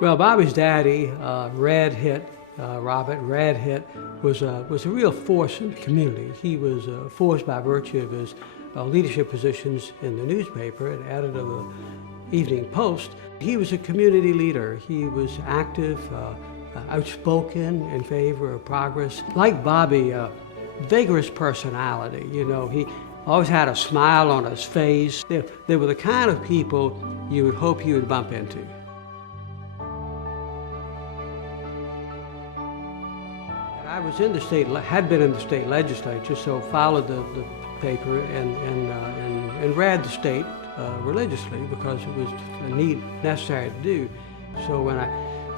Well, Bobby's daddy, Red Hitt, Robert Red Hitt, was a real force in the community. He was a force by virtue of his leadership positions in the newspaper and editor of the Evening Post. He was a community leader. He was active, outspoken in favor of progress. Like Bobby, a vigorous personality. You know, he always had a smile on his face. They were the kind of people you would hope you would bump into. I was in the had been in the state legislature, so followed the paper and read the state religiously because it was necessary to do. So when I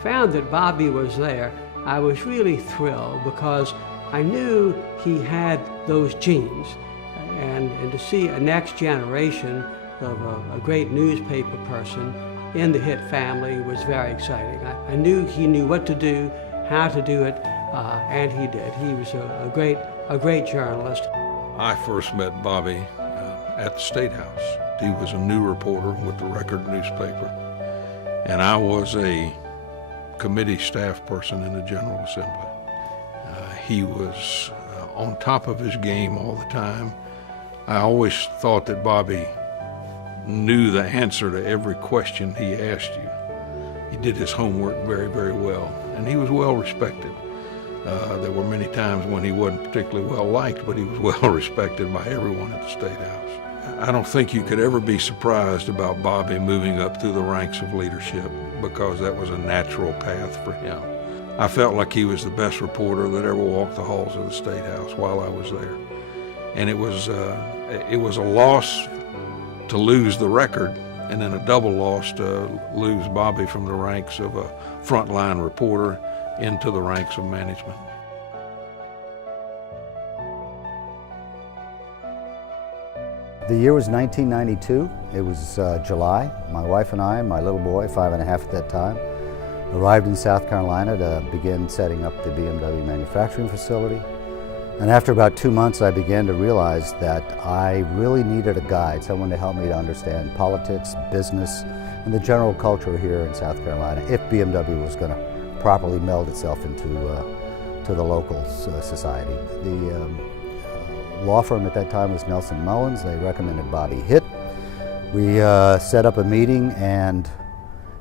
found that Bobby was there, I was really thrilled because I knew he had those genes, and to see a next generation of a great newspaper person in the Hitt family was very exciting. I knew he knew what to do, how to do it, and he did. He was a great journalist. I first met Bobby at the State House. He was a new reporter with the Record newspaper, and I was a committee staff person in the General Assembly. He was on top of his game all the time. I always thought that Bobby knew the answer to every question he asked you. He did his homework very, very well, and he was well respected. There were many times when he wasn't particularly well liked, but he was well respected by everyone at the State House. I don't think you could ever be surprised about Bobby moving up through the ranks of leadership because that was a natural path for him. I felt like he was the best reporter that ever walked the halls of the State House while I was there. And it was a loss to lose the Record, and then a double loss to lose Bobby from the ranks of a frontline reporter into the ranks of management. The year was 1992. It was July. My wife and I, my little boy, 5.5 at that time, arrived in South Carolina to begin setting up the BMW manufacturing facility. And after about 2 months, I began to realize that I really needed a guide, someone to help me to understand politics, business, and the general culture here in South Carolina if BMW was going to properly meld itself into to the local society. The law firm at that time was Nelson Mullins. They recommended Bobby Hitt. We set up a meeting, and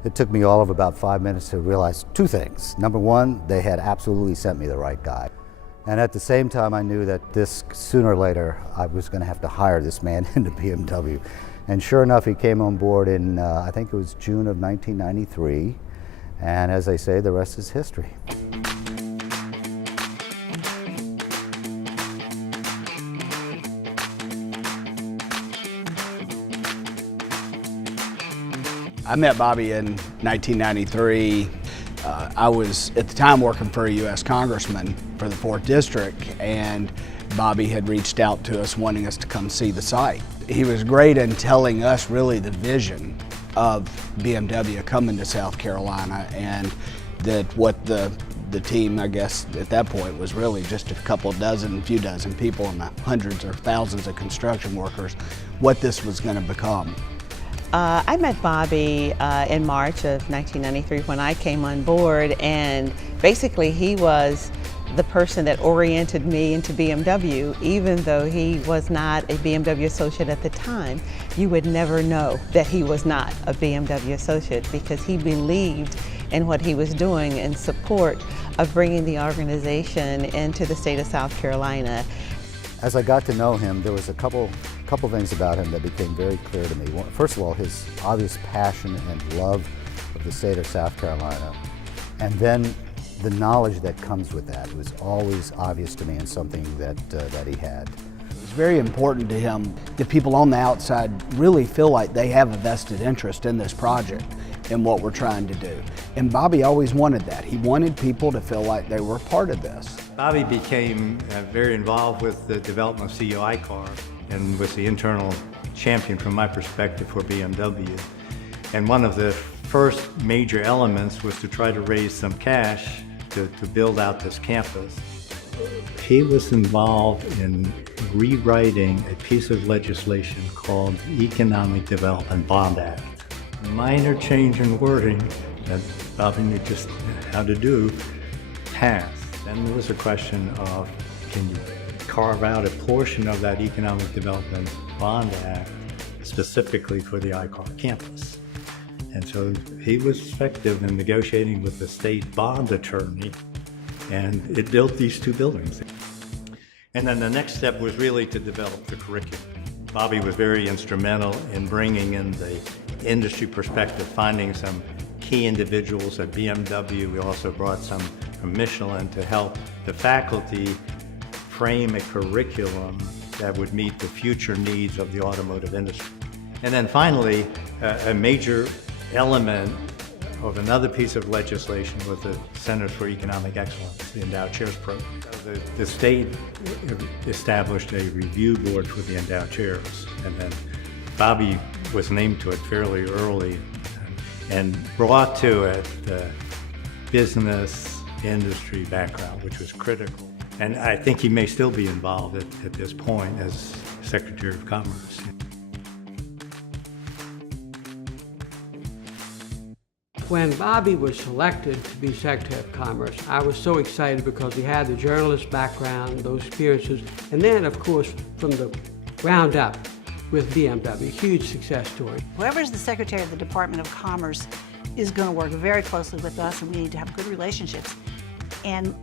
it took me all of about 5 minutes to realize two things. Number one, they had absolutely sent me the right guy. And at the same time, I knew that sooner or later, I was going to have to hire this man into BMW. And sure enough, he came on board in, I think it was June of 1993. And as they say, the rest is history. I met Bobby in 1993. I was at the time working for a U.S. congressman for the 4th District, and Bobby had reached out to us wanting us to come see the site. He was great in telling us really the vision of BMW coming to South Carolina, and that what the team, I guess at that point, was really just a few dozen people and the hundreds or thousands of construction workers, what this was going to become. I met Bobby in March of 1993 when I came on board, and basically he was the person that oriented me into BMW. Even though he was not a BMW associate at the time, you would never know that he was not a BMW associate because he believed in what he was doing in support of bringing the organization into the state of South Carolina. As I got to know him, there was a couple things about him that became very clear to me. First of all, his obvious passion and love of the state of South Carolina, and then the knowledge that comes with that was always obvious to me and something that he had. It was very important to him that people on the outside really feel like they have a vested interest in this project and what we're trying to do. And Bobby always wanted that. He wanted people to feel like they were part of this. Bobby became very involved with the development of CUI car and was the internal champion from my perspective for BMW. And one of the first major elements was to try to raise some cash to build out this campus. He was involved in rewriting a piece of legislation called the Economic Development Bond Act. A minor change in wording that Bobby knew just how to do, passed. Then there was a question of, can you carve out a portion of that Economic Development Bond Act specifically for the ICAR campus? And so he was effective in negotiating with the state bond attorney, and it built these two buildings. And then the next step was really to develop the curriculum. Bobby was very instrumental in bringing in the industry perspective, finding some key individuals at BMW. We also brought some from Michelin to help the faculty frame a curriculum that would meet the future needs of the automotive industry. And then finally, a major element of another piece of legislation was the Centers for Economic Excellence, the Endowed Chairs Program. The state established a review board for the endowed chairs, and then Bobby was named to it fairly early and brought to it the business industry background, which was critical. And I think he may still be involved at this point as Secretary of Commerce. When Bobby was selected to be Secretary of Commerce, I was so excited because he had the journalist background, those experiences, and then, of course, from the ground up with BMW, huge success story. Whoever's the Secretary of the Department of Commerce is going to work very closely with us, and we need to have good relationships. And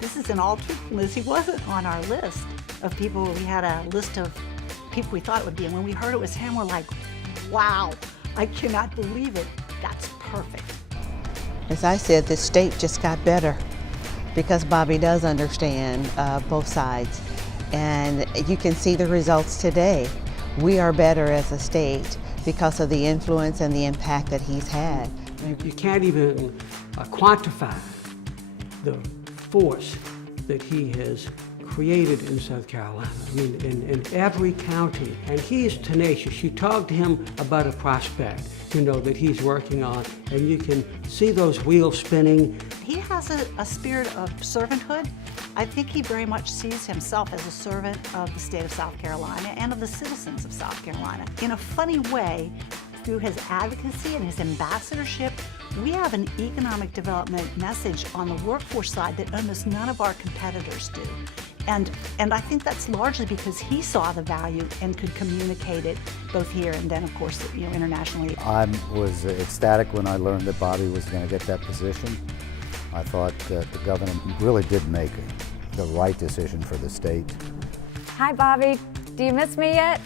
this is in all truthfulness, he wasn't on our list of people. We had a list of people we thought it would be, and when we heard it was him, we're like, wow, I cannot believe it. That's perfect. As I said, the state just got better because Bobby does understand both sides. And you can see the results today. We are better as a state because of the influence and the impact that he's had. You can't even quantify the force that he has created in South Carolina. I mean, in every county. And he is tenacious. You talk to him about a prospect, you know, that he's working on, and you can see those wheels spinning. He has a spirit of servanthood. I think he very much sees himself as a servant of the state of South Carolina and of the citizens of South Carolina. In a funny way, through his advocacy and his ambassadorship, we have an economic development message on the workforce side that almost none of our competitors do. And I think that's largely because he saw the value and could communicate it both here and then, of course, you know, internationally. I was ecstatic when I learned that Bobby was going to get that position. I thought that the governor really did make the right decision for the state. Hi, Bobby. Do you miss me yet?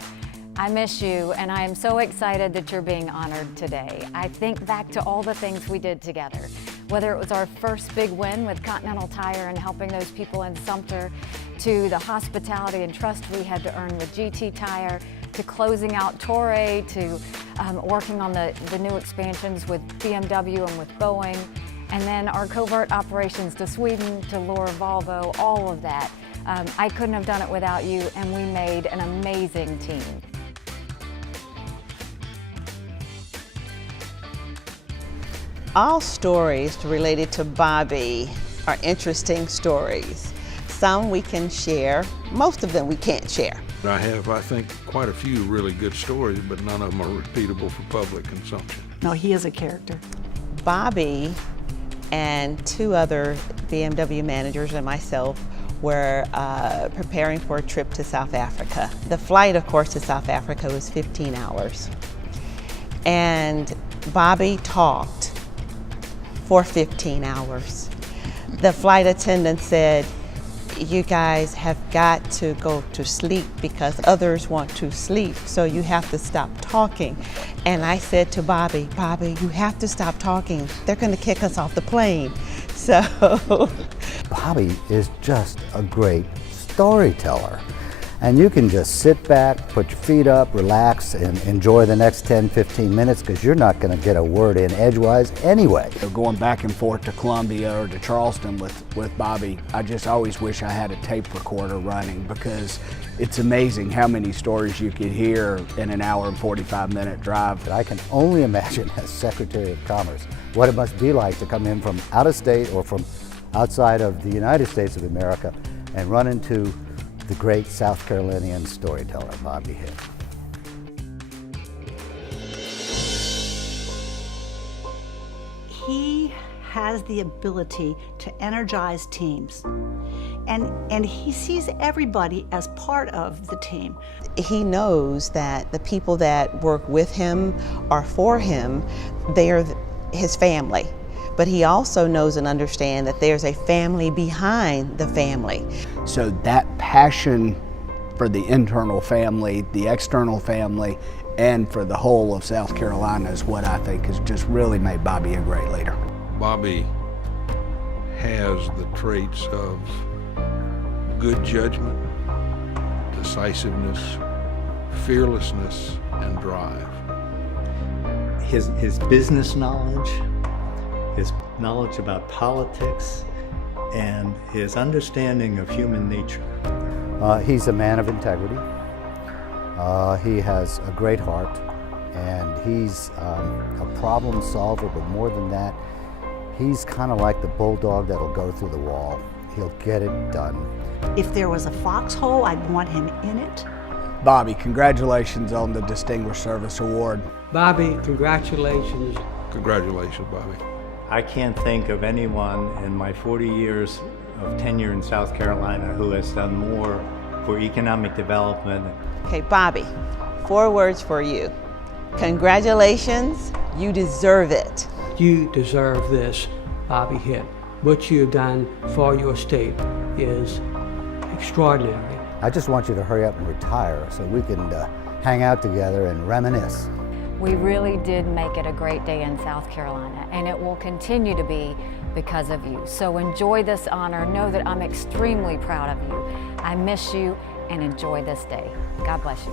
I miss you, and I am so excited that you're being honored today. I think back to all the things we did together, whether it was our first big win with Continental Tire and helping those people in Sumter, to the hospitality and trust we had to earn with GT Tire, to closing out Torrey, to working on the new expansions with BMW and with Boeing, and then our covert operations to Sweden, to Laura Volvo, all of that. I couldn't have done it without you, and we made an amazing team. All stories related to Bobby are interesting stories. Some we can share, most of them we can't share. I have, I think, quite a few really good stories, but none of them are repeatable for public consumption. No, he is a character. Bobby and two other BMW managers and myself were preparing for a trip to South Africa. The flight, of course, to South Africa was 15 hours. And Bobby talked for 15 hours. The flight attendant said, you guys have got to go to sleep because others want to sleep, so you have to stop talking. And I said to Bobby, you have to stop talking. They're going to kick us off the plane. So Bobby is just a great storyteller. And you can just sit back, put your feet up, relax, and enjoy the next 10, 15 minutes because you're not going to get a word in edgewise anyway. Going back and forth to Columbia or to Charleston with Bobby, I just always wish I had a tape recorder running because it's amazing how many stories you could hear in an hour and 45-minute drive. But I can only imagine as Secretary of Commerce what it must be like to come in from out of state or from outside of the United States of America and run into the great South Carolinian storyteller, Bobby Hitt. has the ability to energize teams. And he sees everybody as part of the team. He knows that the people that work with him or for him, they're his family. But he also knows and understands that there's a family behind the family. So that passion for the internal family, the external family, and for the whole of South Carolina is what I think has just really made Bobby a great leader. Bobby has the traits of good judgment, decisiveness, fearlessness, and drive. His business knowledge, his knowledge about politics, and his understanding of human nature. He's a man of integrity. He has a great heart, and he's a problem solver, but more than that, he's kind of like the bulldog that'll go through the wall. He'll get it done. If there was a foxhole, I'd want him in it. Bobby, congratulations on the Distinguished Service Award. Bobby, congratulations. Congratulations, Bobby. I can't think of anyone in my 40 years of tenure in South Carolina who has done more for economic development. Okay, Bobby, 4 words for you. Congratulations, you deserve it. You deserve this, Bobby Hitt. What you have done for your state is extraordinary. I just want you to hurry up and retire so we can hang out together and reminisce. We really did make it a great day in South Carolina, and it will continue to be because of you. So enjoy this honor. Know that I'm extremely proud of you. I miss you, and enjoy this day. God bless you.